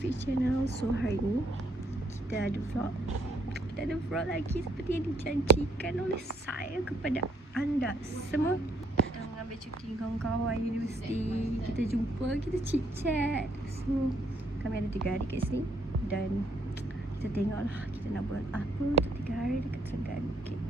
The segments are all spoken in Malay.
So hari ni kita ada vlog. Kita ada vlog lagi seperti yang dijanjikan oleh saya kepada anda semua. Kita mengambil cuti kawan-kawan universiti. Kita jumpa, kita chit chat. So kami ada tiga hari kat sini dan kita tengoklah kita nak buat apa untuk tiga hari dekat Terengganu. Okay.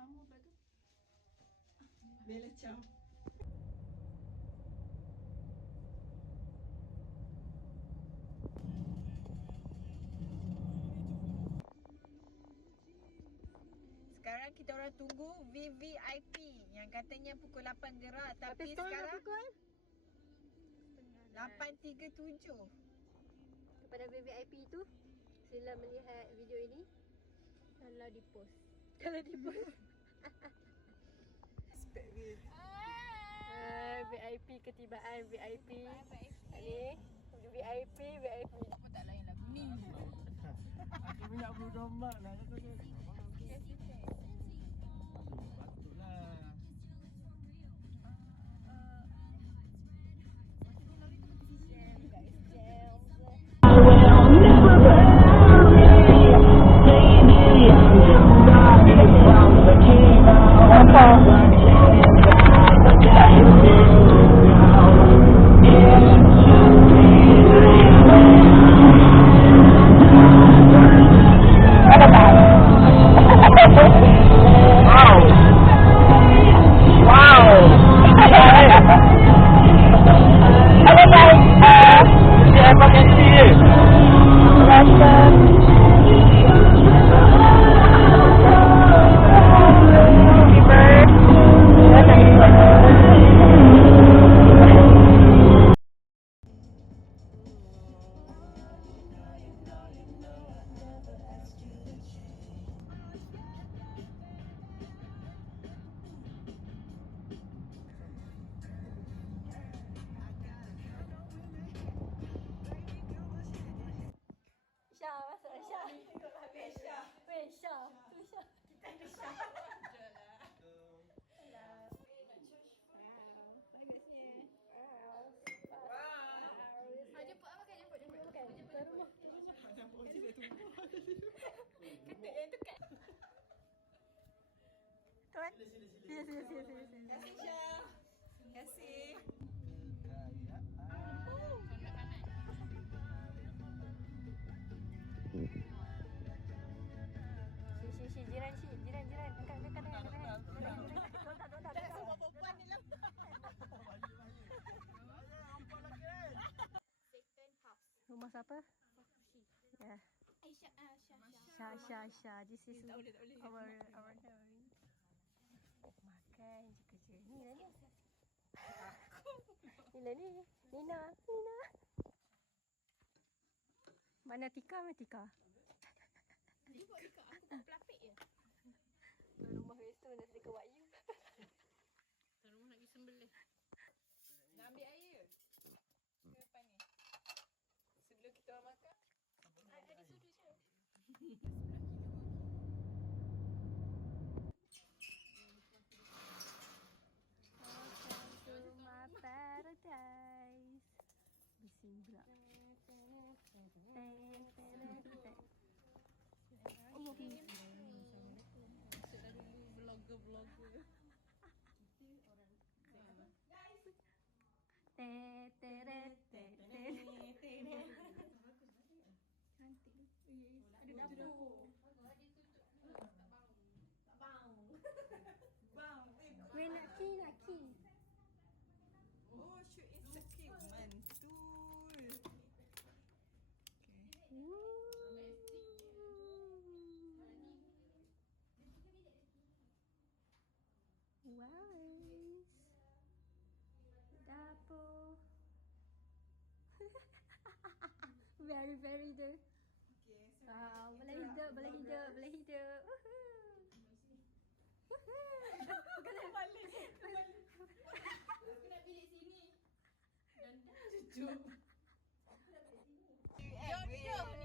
Bella Ciao. Sekarang kita orang tunggu VVIP yang katanya pukul 8 gerak tapi, sekarang pukul 8.37. kepada VVIP itu sila melihat video ini kalau di post. Kalau di post. Uh, VIP ketibaan VIP. Ni VIP VIP. apa tak lain lagu ni. Aku punya bulu domba nak Tuan? Sila, sila, sila, sila, sila. Terima kasih. Si, si, si, jiran, si, jiran, jiran. Dekat, dekat, dekat, dekat. Dekat, dekat. Dontak, dontak, dontak. perempuan ni lah. Rumah siapa? Ya. Aisyah, ah, Syah, Syah. Syah, Syah, Syah. This is Tak boleh, tak boleh. our, our home. Makan je kerja. Ni lah ni. Ni lah ni. Nina, Nina. Mana Tika, mana Tika? Dia buat dekat aku buat pelapik je. Rumah resto nak dekat Wahyu. Tuan rumah nak pergi sembelih. Nak ambil air ke? Ke apa ni? Sebelum kita orang makan? Ada sudu je. Welcome to my paradise. Bising pula. Dah dulu vlogger-vlogger. Te, te, re, te, very very the. Okay, sorry. Ah, boleh hidup, boleh hidup, boleh hidup. Kena balik. Kembali. Aku nak bilik sini. Dan cucu. Aku nak bilik sini. Jom, jom.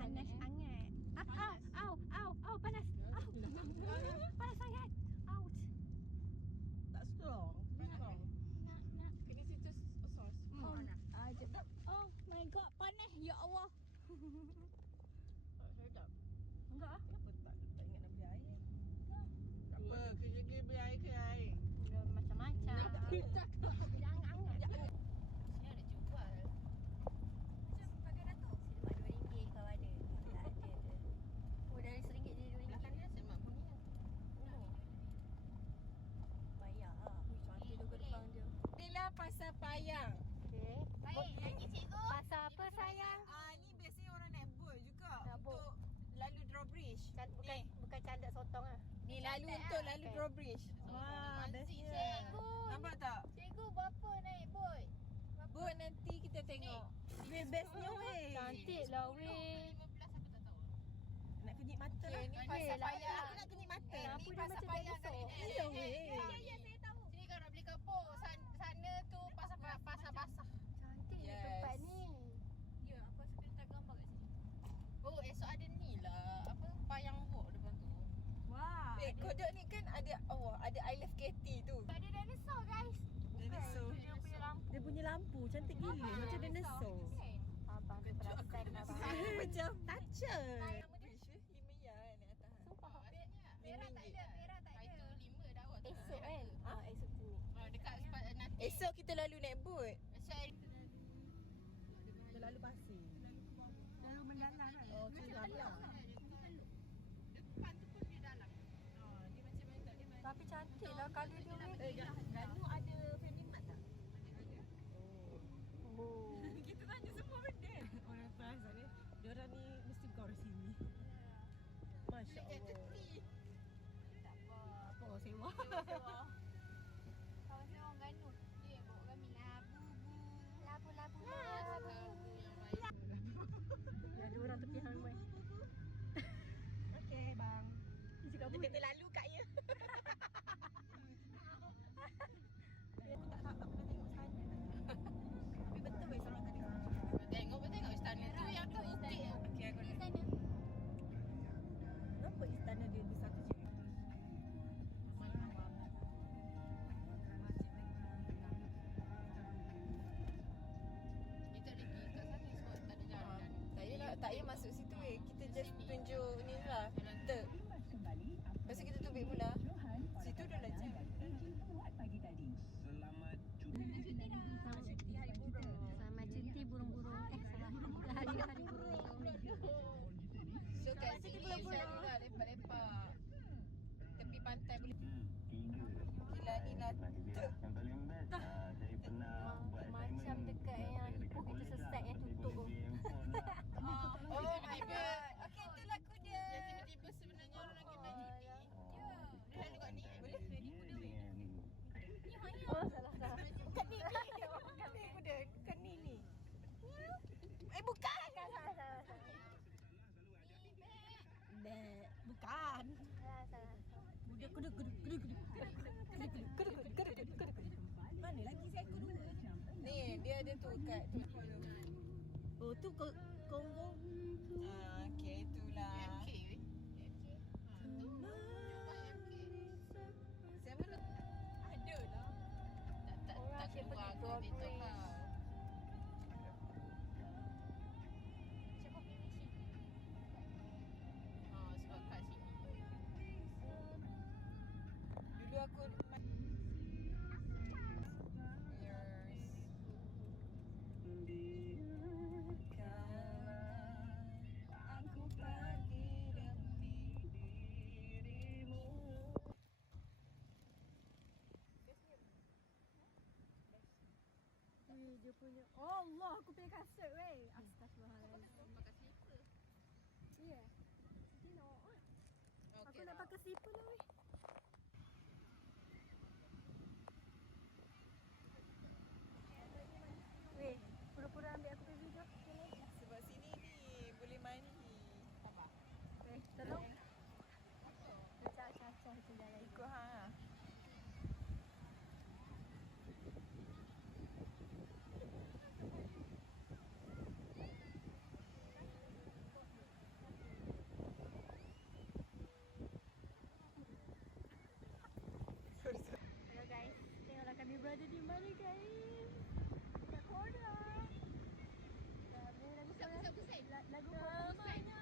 panas eh. sangat. Ah, au, au, au, au, panas. Au. panas sangat. Out. Tak strong. Panas. Nak, nak. Kena situs sos. Oh, hmm. ah, oh, my god, panas ya Allah. lampu cantik gila macam dinosaur. Abang perasan lah, macam touch. Tayang yang lima ya eh, ni atas. Sumpah. Ah, merah tak ada, merah tak ada. Itu lima dah awak. Esok kan? Ah, esok tu. dekat sempat nanti. Esok kita lalu naik boat Esok kita pasir. Dalam oh, mendalam kan? Oh, macam dalam. Depan tu pun dia dalam. Oh, macam? Tapi cantik lah kalau dia. Tak apa. Apa sewa? Sewa. tak payah masuk situ eh. Kita just tunjuk ni dekat Oh tu Kongo? Ah okey itulah. MK Tu. Siapa tu Ada lah. Tak tak tak tak aku Dia punya Oh Allah aku punya kasut weh Astagfirullahaladzim Pakai slipper. Ya yeah. Tengok Aku Okey nak lah. pakai slipper lah Weh, pura-pura ambil aku punya video Sebab sini ni boleh mandi. Weh, tolong Cacah-cacah tu jangan Ikut ha. Hello guys, tengoklah kami berada di mana guys Kat corner Dah boleh lagu Pusat, pusat, pusat. La- Lagu namanya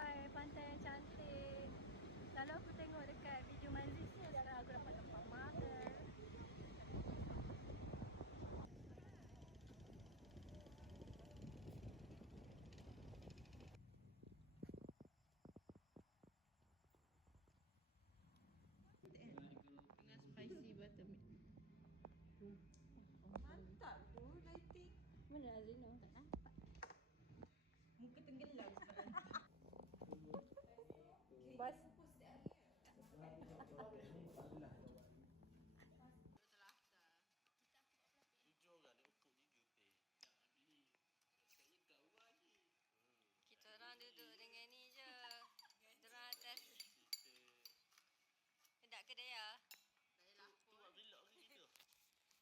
Hai, pantai yang cantik Selalu aku tengok dekat video Manzis ni Sekarang aku dapat tempat mother Dengan spicy buttermilk. Mantap tu lighting. Mana Azrina? Tak nampak Muka tenggelam sekarang. Bas Kita orang duduk dengan ni je Kita orang atas Tak kedai ya?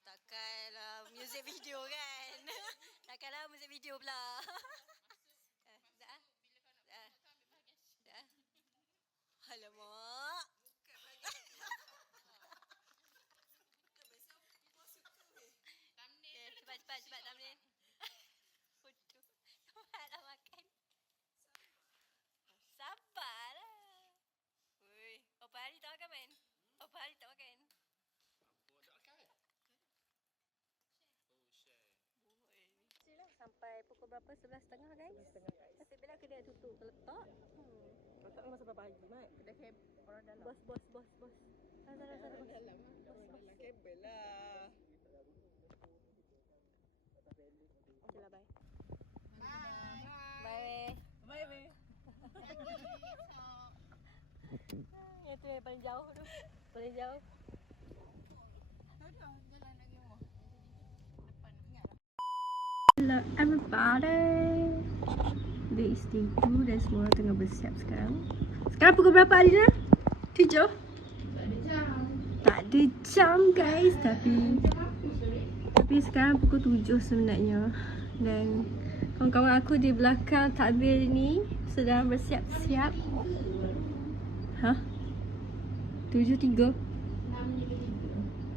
Takkanlah music video kan? Takkanlah music video pula Eh, Dah ah? Dah Dah Alamak Okay, cepat cepat cepat Tamrin Bodoh Cepatlah makan Sabarlah Ui, berapa hari tak makan man? Berapa hari tak makan? Ui. lah sampai pukul berapa? 11.30 guys? Nasib bila kedai tutup terletak. Hmm. Kakak memang sampai pagi, Mat. Kedai camp orang dalam. Bos, bos, bos, bos. Sana, sana, sana, bos. Dalam. Bos, bos. Kabel lah. Okay lah, bye. Bye. Bye. Bye, babe. Yang tu yang paling jauh tu. Paling jauh. Tahu dah jalan lagi rumah. Depan ingat lah. Everybody. Day stay 2 dan semua orang tengah bersiap sekarang. Sekarang pukul berapa Alina? 7? Tak ada jam. Tak ada jam guys tapi tapi sekarang pukul 7 sebenarnya dan kawan-kawan aku di belakang takbir ni sedang bersiap-siap. Ha? 7.3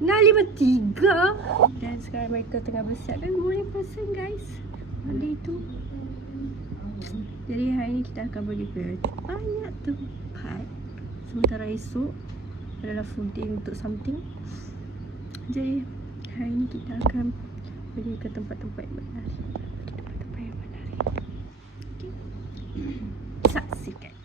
6.53 Dan sekarang mereka tengah bersiap Dan morning person guys. Monday tu Jadi hari ni kita akan pergi ke banyak tempat. Sementara esok adalah full day untuk something. Jadi hari ni kita akan pergi ke tempat-tempat yang menarik. Tempat-tempat yang menarik. Okay Saksikan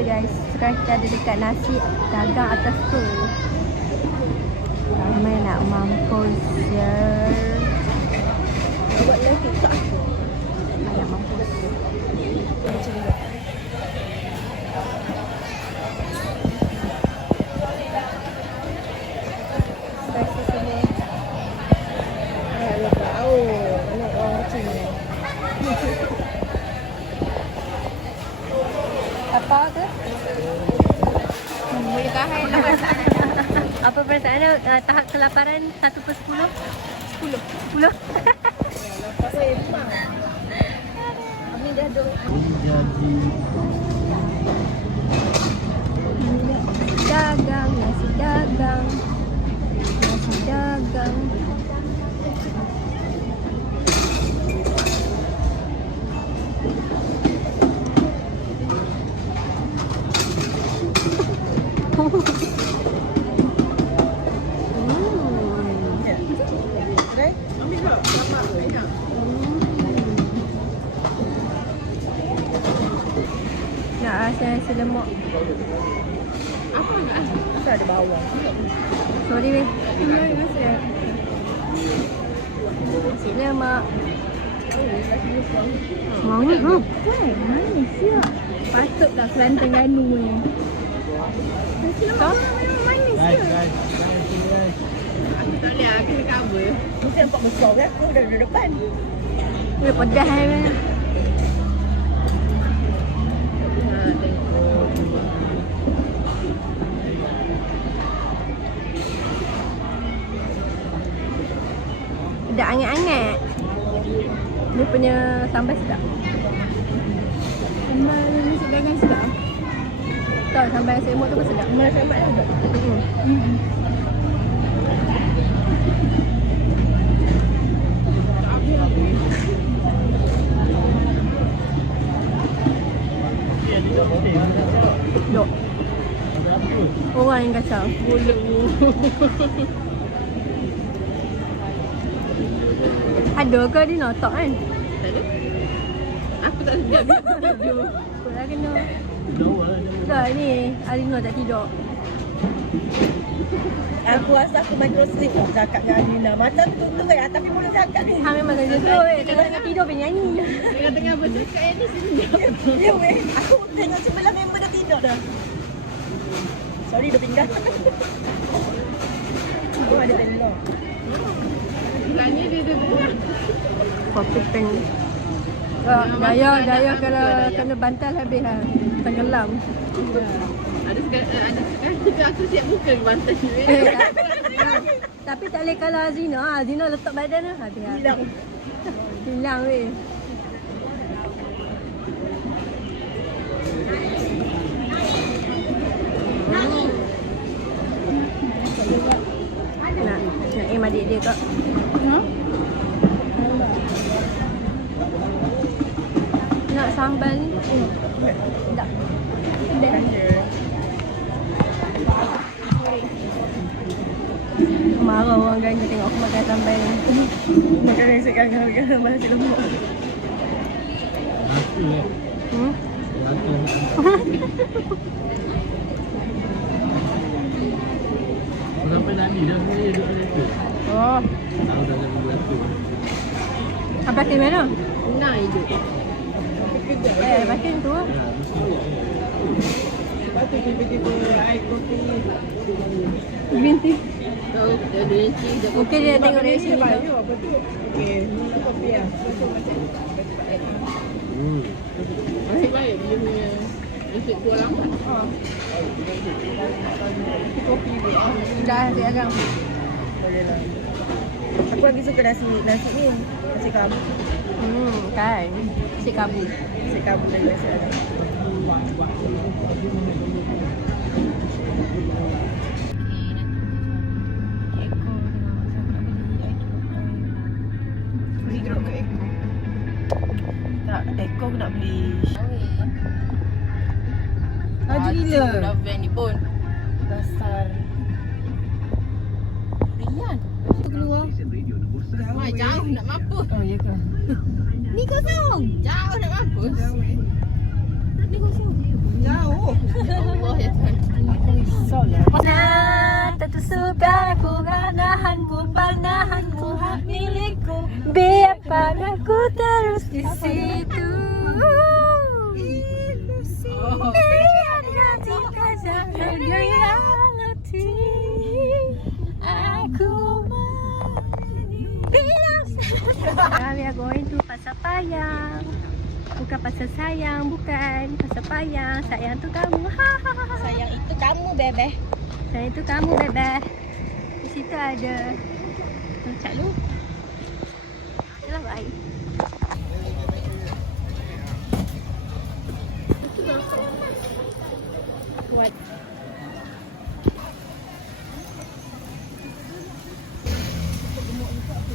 Kita ada dekat nasi dagang atas tu. Ramai nak mampus je. Buat Anda uh, tahap kelaparan 1 per 10? 10. 10? Pasal memang. Kami dah duduk. Jadi dagang, sambal sedap. Sambal nasi dagang sedap? Tak, sambal nasi lemak tu pun sedap. Mana sambal tu? Hmm. Boleh. Dok. Orang yang kacau. Bulu Ada ke dia notok kan? Aku tak sedap Tidur Kau lah kena. Tak ni, Alina tak tidur. Aku rasa aku microsleep tau cakap dengan Alina. Macam tu tu kan tapi boleh cakap ni. Ha memang macam tu eh. Tengah-tengah tidur dia nyanyi. Tengah-tengah bercakap yang ni senyap Ya weh, aku tengok sebelah member dah tidur dah. Sorry dah tinggal. Aku ada telur. Belakangnya dia dia dia Kopi pen. Oh, daya, daya kalau kena bantal habis lah. Tenggelam. Ada sekali Ada sekali juga aku siap muka ke bantal ni Eh, tak, tapi tak boleh kalau Azina. Ha, Azina letak badan lah. Habis. Hilang. Hilang weh. Nak, nak aim adik dia kak. Nak Sedap. Marah orang ganja tengok aku makan sambal ni. Makan nasi kangen kangen nasi lemak. Aku lah. Hmm? Aku. Sampai tadi dah saya duduk kat situ. Oh, Tahu dah buat tu. apa tim mana? Nah hidup Eh, macam tu lah. Tu kopi. Green. Tahu dia Dia dia tengok dari sini tau. apa tu? Okey, kopi macam Hmm. Baik-baik dia punya Nasib tua lambat kopi tu. Ah, Dah, dia agak. boleh lah. Aku lagi suka nasi nasi ni. Nasi kamu. Hmm, kan. Si kabu. Nasi kamu lagi biasa. Beli gerok ke Eko? Tak, Eko aku nak beli. Laju gila. Dah van ni pun Dasar. Rian Tu keluar. Mai jauh nak mampus Oh, ya ke? Ni kosong Jauh nak mampus Jauh. Allah ya Tuhan. Nah, tentu suka ku nahan ku panahan ku hak milikku biar padaku terus di situ. Biar cinta jangan reality. Aku bilang we are going to Pasar Payang. Bukan pasal sayang, bukan pasal payang. Sayang tu kamu. Ha, ha, ha, ha. Sayang itu kamu, Bebe. Saya tu kamu bebek. Di situ ada Loncat lu. Yalah baik. Buat.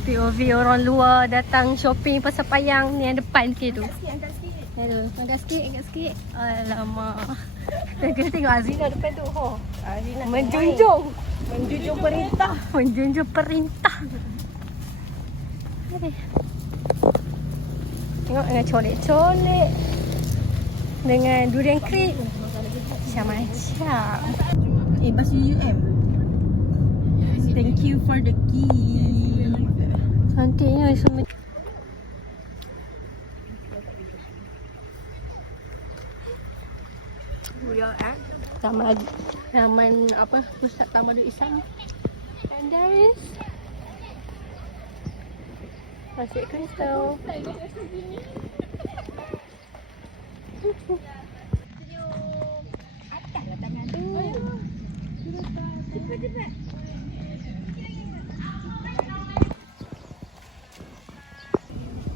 POV orang luar datang shopping pasal payang ni yang depan sikit tu. Aduh, angkat sikit, angkat sikit. Alamak. Kita tengok Azina depan tu. Oh. Menjunjung. Menjunjung perintah. Menjunjung perintah. Aduh. Tengok dengan colek-colek. Dengan durian cream. Macam-macam. Eh, basuh UM. Thank you for the gift. Cantiknya semua. We are at Taman Taman apa Pusat Tamadun Islam. And there is Pasir Kristal.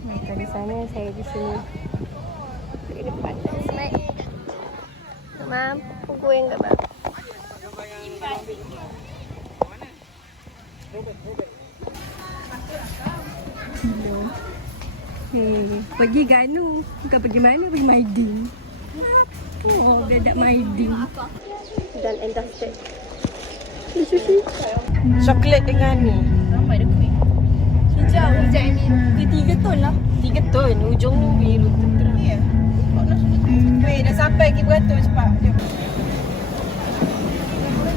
Mereka di sana, saya di sini. Di depan. Snack. Mam, yang tak bang? Hei, pergi Ganu. Bukan pergi mana, pergi Maidin. Oh, bedak Maidin. Dan endasted. Coklat dengan ni. Ramai dah kuih. Hijau, hijau I mean. Dia tiga ton lah. Tiga ton. Ujung ni biru terang. Ya. Weh, dah sampai lagi beratur cepat. Jom. Cantik ya Allah. Cantiknya. Tapi aku sekarang Kan. Kalau pandai tak apa lagi. Ya.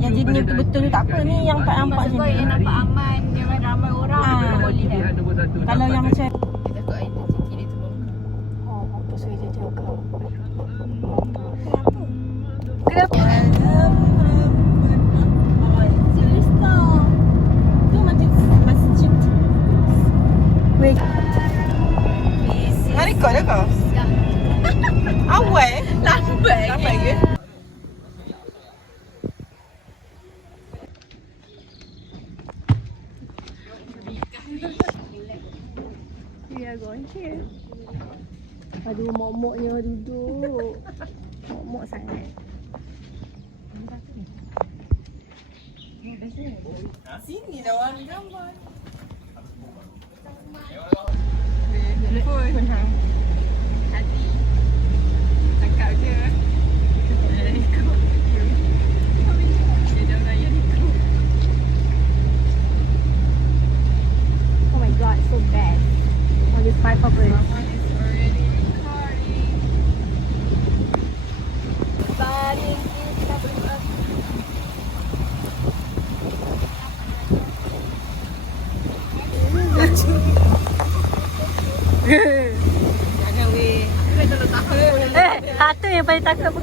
Yang jenis betul-betul tak apa ni yang tak nampak je. yang nampak aman, jangan ramai orang. Ah. Boleh dah. Kalau yang macam Dia takut Momok sangat. Sini dah orang gambar. Pun hang. Hati. 大哥不